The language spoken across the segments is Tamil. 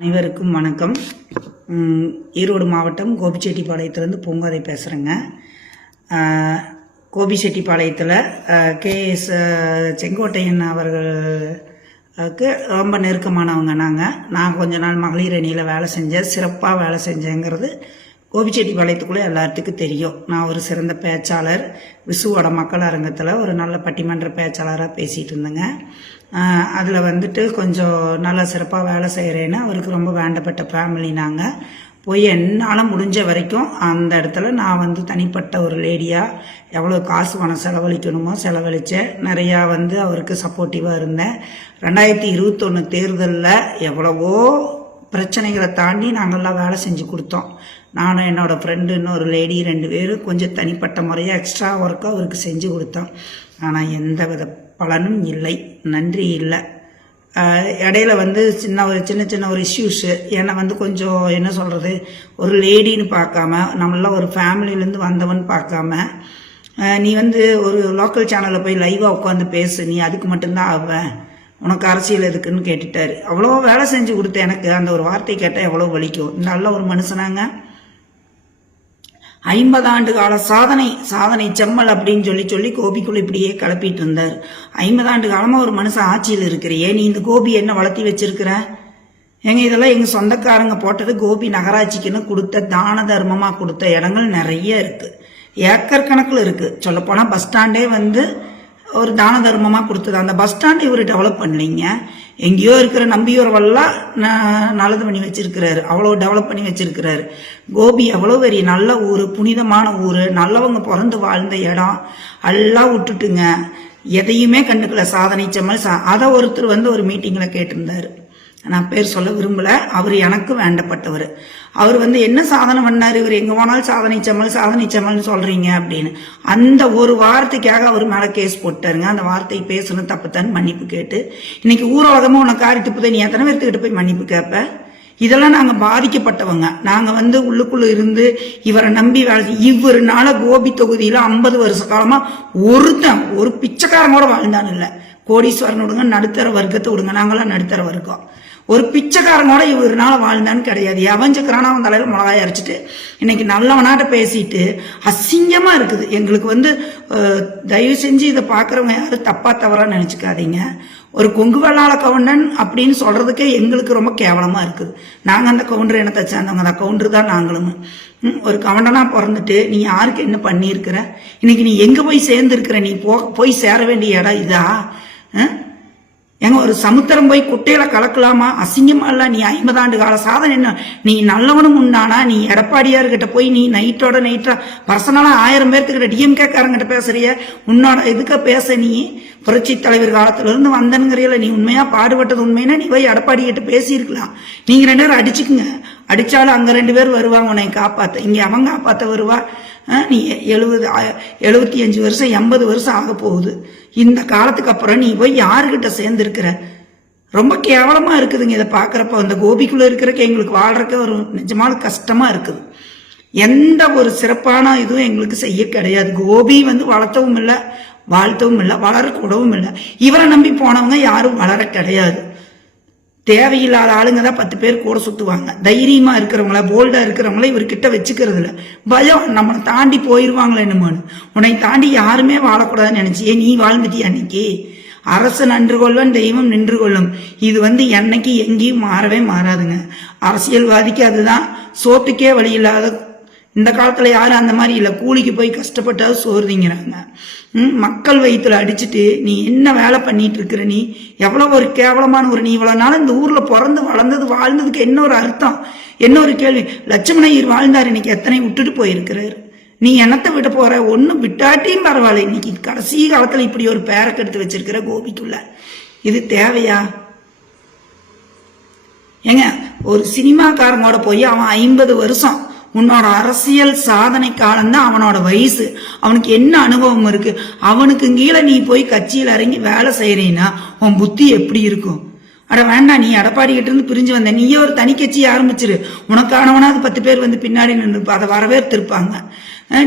அனைவருக்கும் வணக்கம். ஈரோடு மாவட்டம் கோபிச்செட்டிப்பாளையத்துலேருந்து பூங்காதை பேசுகிறேங்க கோபிச்செட்டிப்பாளையத்தில் கேஎஸ் செங்கோட்டையன் அவர்களுக்கு ரொம்ப நெருக்கமானவங்க நாங்கள் நான் கொஞ்ச நாள் மகளிர் அணியில் வேலை செஞ்சேன். சிறப்பாக வேலை செஞ்சேங்கிறது கோபிச்செட்டிப்பாளையத்துக்குள்ளே எல்லாத்துக்கும் தெரியும். நான் ஒரு சிறந்த பேச்சாளர். விசுவோட மக்கள் அரங்கத்தில் ஒரு நல்ல பட்டிமன்ற பேச்சாளராக பேசிகிட்டு இருந்தேங்க. அதில் வந்துட்டு கொஞ்சம் நல்லா சிறப்பாக வேலை செய்கிறேன்னு அவருக்கு ரொம்ப வேண்டப்பட்ட ஃபேமிலி நாங்கள் போய் என்னால் முடிஞ்ச வரைக்கும் அந்த இடத்துல நான் வந்து தனிப்பட்ட ஒரு லேடியாக எவ்வளோ காசு பணம் செலவழிக்கணுமோ செலவழித்தேன் நிறையா வந்து அவருக்கு சப்போர்ட்டிவாக இருந்தேன். ரெண்டாயிரத்தி இருபத்தொன்று தேர்தலில் எவ்வளவோ பிரச்சனைகளை தாண்டி நாங்கள்லாம் வேலை செஞ்சு கொடுத்தோம். நானும் என்னோட ஃப்ரெண்டு இன்னொரு லேடி ரெண்டு பேரும் கொஞ்சம் தனிப்பட்ட முறையாக எக்ஸ்ட்ரா ஒர்க்காக அவருக்கு செஞ்சு கொடுத்தோம். ஆனால் எந்த வித பலனும் இல்லை. நன்றி இல்லை. இடையில வந்து சின்ன ஒரு சின்ன சின்ன ஒரு இஷ்யூஸு என்னை வந்து கொஞ்சம் என்ன சொல்கிறது ஒரு லேடின்னு பார்க்காம நம்மளாம் ஒரு ஃபேமிலியிலேருந்து வந்தவன் பார்க்காம நீ வந்து ஒரு லோக்கல் சேனலில் போய் லைவாக உட்காந்து பேசு. நீ அதுக்கு மட்டும்தான் ஆவேன் உனக்கு அரசியல் எதுக்குன்னு கேட்டுட்டாரு. அவ்வளோ வேலை செஞ்சு கொடுத்த எனக்கு. அந்த ஒரு வார்த்தை கேட்டால் எவ்வளோ வலிக்கும். நல்ல ஒரு மனுஷனாங்க. ஐம்பது ஆண்டு கால சாதனை சாதனை செம்மல் அப்படின்னு சொல்லி சொல்லி கோபிக்குள்ள இப்படியே கிளப்பிட்டு இருந்தார். ஐம்பது ஆண்டு காலமாக ஒரு மனுஷன் ஆட்சியில் இருக்கிறியே நீ இந்த கோபி என்ன வளர்த்தி வச்சிருக்கிற? எங்க இதெல்லாம் எங்க சொந்தக்காரங்க போட்டது கோபி நகராட்சிக்குன்னு கொடுத்த தான தர்மமா கொடுத்த இடங்கள் நிறைய இருக்கு. ஏக்கர் கணக்கில் இருக்கு. சொல்லப்போனா பஸ் ஸ்டாண்டே வந்து ஒரு தான தர்மமாக கொடுத்தது. அந்த பஸ் ஸ்டாண்ட் இவர் டெவலப் பண்ணலைங்க. எங்கேயோ இருக்கிற நம்பியோர்வெல்லாம் ந- நல்லது பண்ணி வச்சிருக்கிறாரு. அவ்வளோ டெவலப் பண்ணி வச்சிருக்கிறாரு. கோபி எவ்வளோ பெரிய நல்ல ஊர் புனிதமான ஊர் நல்லவங்க பிறந்து வாழ்ந்த இடம். எல்லாம் விட்டுட்டுங்க. எதையுமே கண்டுக்கல. சாதனை செம்மல் சா அதை ஒருத்தர் வந்து ஒரு மீட்டிங்கில் கேட்டிருந்தாரு. நான் பேர் சொல்ல விரும்பல. அவர் எனக்கு வேண்டப்பட்டவர். அவர் வந்து என்ன சாதனை பண்ணாரு? இவர் எங்க போனாலும் சாதனை செம்மல் சாதனை செம்மல்னு சொல்றீங்க அப்படின்னு. அந்த ஒரு வார்த்தைக்காக அவர் மேலே கேஸ் போட்டாருங்க. அந்த வார்த்தை பேசணும் தப்புத்தான்னு மன்னிப்பு கேட்டு இன்னைக்கு ஊரலகமா உனக்கு காரி துப்புதை நீ எத்தனை பேர்த்துக்கிட்ட போய் மன்னிப்பு கேட்ப இதெல்லாம் நாங்கள் பாதிக்கப்பட்டவங்க. நாங்கள் வந்து உள்ளுக்குள்ளே இருந்து இவரை நம்பி வேலை செய்- இவருனால கோபி தொகுதியில் ஐம்பது வருஷ காலமாக ஒருத்தன் ஒரு பிச்சைக்காரன் கூட வாழ்ந்தான் இல்லை. கோடீஸ்வரன் விடுங்க நடுத்தர வர்க்கத்தை விடுங்க. நாங்களாம் நடுத்தர வர்க்கம். ஒரு பிச்சைக்காரன் இவருனால வாழ்ந்தான்னு கிடையாது. எவஞ்சுக்கிறானா அவன் தலையில் மிளகாய் அரைச்சிட்டு இன்னைக்கு நல்லவனாட்ட பேசிட்டு அசிங்கமா இருக்குது. எங்களுக்கு வந்து தயவு செஞ்சு இதை பார்க்குறவங்க யாரும் தப்பா தவறா நினைச்சுக்காதீங்க. ஒரு கொங்கு வெள்ளாள கவுண்டன் அப்படின்னு சொல்றதுக்கே எங்களுக்கு ரொம்ப கேவலமா இருக்குது. நாங்கள் அந்த கவுண்டர் இனத்தை சேர்ந்தவங்க அந்த கவுண்டர் தான் நாங்களும். ஒரு கவுண்டனா பிறந்துட்டு நீ யாருக்கு என்ன பண்ணியிருக்கிற? இன்னைக்கு நீ எங்க போய் சேர்ந்துருக்கிற? நீ போ போய் சேர வேண்டிய இடம் இதா? ஆ? ஏங்க ஒரு சமுத்திரம் போய் குட்டையில கலக்கலாமா? அசிங்கமா இல்ல? நீ ஐம்பது ஆண்டு கால சாதனை என்ன? நீ நல்லவனும் உண்டானா? நீ எடப்பாடியார்கிட்ட போய் நீ நைட்டோட நைட்டா பர்சனலா ஆயிரம் பேர்த்துக்கிட்ட டிஎம்கே காரங்கிட்ட பேசுறிய? உன்னோட இதுக்க பேச நீ? புரட்சி தலைவர் காலத்துல இருந்து வந்தனுங்கிறியல நீ உண்மையா பாடுபட்டது உண்மைன்னா நீ போய் எடப்பாடி கிட்ட பேசியிருக்கலாம். நீங்க ரெண்டு பேரும் அடிச்சுக்குங்க. அடித்தாலும் அங்கே ரெண்டு பேர் வருவாங்க உன்னை காப்பாத்த. இங்கே அவன் காப்பாத்த வருவா. ஆ, நீ எழுபது எழுபத்தி அஞ்சு வருஷம் எண்பது வருஷம் ஆக போகுது. இந்த காலத்துக்கு அப்புறம் நீ போய் யாருக்கிட்ட சேர்ந்துருக்கிற? ரொம்ப கேவலமாக இருக்குதுங்க இதை பார்க்குறப்ப. அந்த கோபிக்குள்ளே இருக்கிறக்கு எங்களுக்கு வாழ்கிறக்க ஒரு நிஜமான கஷ்டமாக இருக்குது. எந்த ஒரு சிறப்பான இதுவும் எங்களுக்கு செய்ய கிடையாது. கோபி வந்து வளர்த்தவும் இல்லை வாழ்த்தவும் இல்லை வளர கூடவும் இல்லை. இவரை நம்பி போனவங்க யாரும் வளர கிடையாது. தேவையில்லாத ஆளுங்க தான் பத்து பேர் கூட சுத்துவாங்க. தைரியமா இருக்கிறவங்கள போல்டா இருக்கிறவங்கள இவர்கிட்ட வச்சுக்கிறது இல்ல பயம் நம்மளை தாண்டி போயிருவாங்களே என்னமோன்னு. உன்னை தாண்டி யாருமே வாழக்கூடாதுன்னு நினைச்சியே நீ வாழ்ந்துட்டியா அன்னைக்கு அரசு நன்று கொள்வன் தெய்வம் நின்று கொள்ளும். இது வந்து என்னைக்கு எங்கேயும் மாறவே மாறாதுங்க. அரசியல்வாதிக்கு அதுதான் சோத்துக்கே வழி இல்லாத இந்த காலத்தில் யாரும் அந்த மாதிரி இல்லை. கூலிக்கு போய் கஷ்டப்பட்டா சோறுதிங்கிறாங்க ம், மக்கள் வயிற்றுல அடிச்சுட்டு நீ என்ன வேலை பண்ணிட்டு இருக்கிற நீ? எவ்வளோ ஒரு கேவலமான ஒரு நீ? இவ்வளோ நாள் இந்த ஊரில் பிறந்து வளர்ந்தது வாழ்ந்ததுக்கு என்ன ஒரு அர்த்தம்? என்ன ஒரு கேள்வி? லட்சுமணையர் வாழ்ந்தார் இன்னைக்கு எத்தனை விட்டுட்டு போயிருக்கிறார்? நீ என்னத்தை விட போற? ஒன்றும் விட்டாட்டியும் பரவாயில்ல. இன்னைக்கு கடைசி காலத்தில் இப்படி ஒரு பேரை கெடுத்து வச்சிருக்கிற கோபிக்குள்ள. இது தேவையா? ஏங்க ஒரு சினிமாக்காரங்களோட போய் அவன் ஐம்பது வருஷம் உன்னோட அரசியல் சாதனை காலம்தான் அவனோட வயசு. அவனுக்கு என்ன அனுபவம் இருக்கு? அவனுக்கு கீழே நீ போய் கட்சியில் இறங்கி வேலை செய்யறீன்னா உன் புத்தி எப்படி இருக்கும்? அட வேண்டாம் நீ எடப்பாடி கிட்ட இருந்து பிரிஞ்சு வந்த நீயே ஒரு தனி கட்சி ஆரம்பிச்சிரு. உனக்கானவனாவது பத்து பேர் வந்து பின்னாடி நின்று அதை வரவேற்றிருப்பாங்க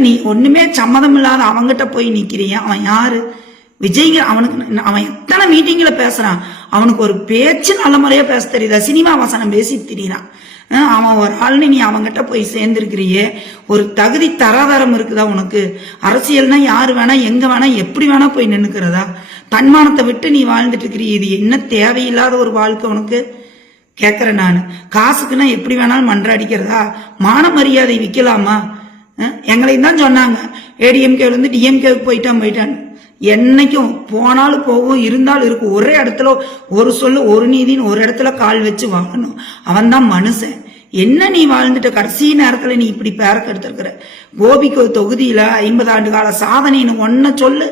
நீ ஒண்ணுமே சம்மதம் இல்லாத அவங்ககிட்ட போய் நிக்கிறியா? அவன் யாரு? விஜய்ங்க அவனுக்கு அவன் எத்தனை மீட்டிங்கில் பேசுறான்? அவனுக்கு ஒரு பேச்சு நல்ல முறையாக பேச தெரியுதா. சினிமா வசனம் பேசி திரியிறான். அவன் ஒரு ஆள்னு நீ அவன்கிட்ட போய் சேர்ந்துருக்கிறியே. ஒரு தகுதி தராதரம் இருக்குதா உனக்கு? அரசியல்னா யார் வேணா எங்கே வேணா எப்படி வேணா போய் நின்றுக்கிறதா தன்மானத்தை விட்டு நீ வாழ்ந்துட்டு இருக்கிறீ இது என்ன தேவையில்லாத ஒரு வாழ்க்கை உனக்கு? கேட்குறேன் நான். காசுக்குன்னா எப்படி வேணாலும் மன்றாடிக்கிறதா மான மரியாதை விற்கலாமா எங்களையும் தான் சொன்னாங்க. ஏடிஎம்கேலேருந்து டிஎம்கேவுக்கு போயிட்டான் போயிட்டான் என்னைக்கும் போனாலும் போகும் இருந்தாலும் இருக்கும். ஒரே இடத்துல ஒரு சொல்லு ஒரு நீதின்னு ஒரு இடத்துல கால் வச்சு வாழணும் அவன் தான் மனுஷன். என்ன நீ வாழ்ந்துட்ட? கடைசி நேரத்துல நீ இப்படி பேரக்கு எடுத்திருக்கிற? கோபிக்கு தொகுதியில ஐம்பது ஆண்டு கால சாதனைன்னு ஒன்ன சொல்லு.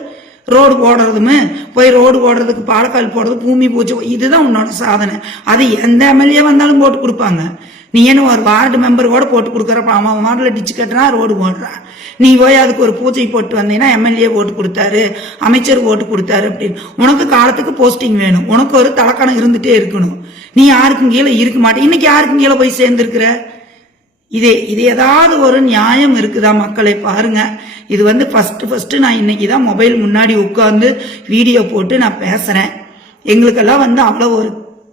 ரோடு போடுறதுமே போய் ரோடு போடுறதுக்கு பாலக்கால் போடுறது பூமி பூச்சி இதுதான் உன்னோட சாதனை. அது எந்த எம்எல்ஏ வந்தாலும் போட்டு கொடுப்பாங்க. நீ என்ன ஒரு வார்டு மெம்பரோட போட்டு கொடுக்குறப்ப அவன் வார்டில் டிச்சு கட்டுறான் ரோடு போடுறான் நீ போய் அதுக்கு ஒரு பூஜை போட்டு வந்தீங்கன்னா எம்எல்ஏ ஓட்டு கொடுத்தாரு அமைச்சர் ஓட்டு கொடுத்தாரு அப்படின்னு. உனக்கு காலத்துக்கு போஸ்டிங் வேணும். உனக்கு ஒரு தலக்கணம் இருந்துட்டே இருக்கணும். நீ யாருக்கும் கீழே இருக்க மாட்டே. இன்னைக்கு யாருக்கும் கீழே போய் சேர்ந்துருக்குற? இதே இது ஏதாவது ஒரு நியாயம் இருக்குதா மக்களை பாருங்க. இது வந்து ஃபஸ்ட்டு ஃபஸ்ட்டு நான் இன்னைக்கு தான் மொபைல் முன்னாடி உட்காந்து வீடியோ போட்டு நான் பேசுகிறேன் எங்களுக்கெல்லாம் வந்து அவ்வளோ ஒரு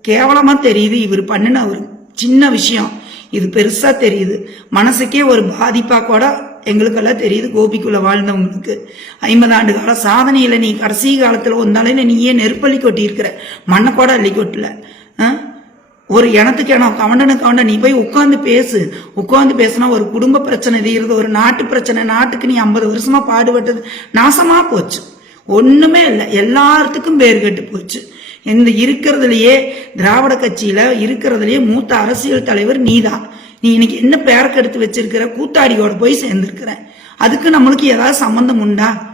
கேவலமாக தெரியுது. இவர் பண்ணின ஒரு சின்ன விஷயம். இது பெருசா தெரியுது. மனசுக்கே ஒரு பாதிப்பா கூட எங்களுக்கெல்லாம் தெரியுது கோபிக்குள்ள வாழ்ந்தவங்களுக்கு. ஐம்பது ஆண்டு கால சாதனையில நீ கடைசி காலத்துல வந்தாலே நீயே நெருப்பள்ளி கொட்டி இருக்கிற மண்ணை கூட அள்ளி கொட்டல. ஒரு இனத்துக்கு இடம் கவண்டனுக்கு கவண்டன் நீ போய் உட்காந்து பேசு. உட்காந்து பேசுனா ஒரு குடும்ப பிரச்சனை தீருது ஒரு நாட்டு பிரச்சனை. நாட்டுக்கு நீ ஐம்பது வருஷமா பாடுபட்டது நாசமா போச்சு. ஒண்ணுமே இல்லை. எல்லாத்துக்கும் பேர் கெட்டு போச்சு. இந்த இருக்கிறதுலயே திராவிட கட்சியில இருக்கிறதுலயே மூத்த அரசியல் தலைவர் நீதான். நீ இன்னைக்கு என்ன பேரக்கெடுத்து வச்சிருக்கிற? கூத்தாடியோட போய் சேர்ந்திருக்கிற. அதுக்கு நம்மளுக்கு ஏதாவது சம்பந்தம் உண்டா?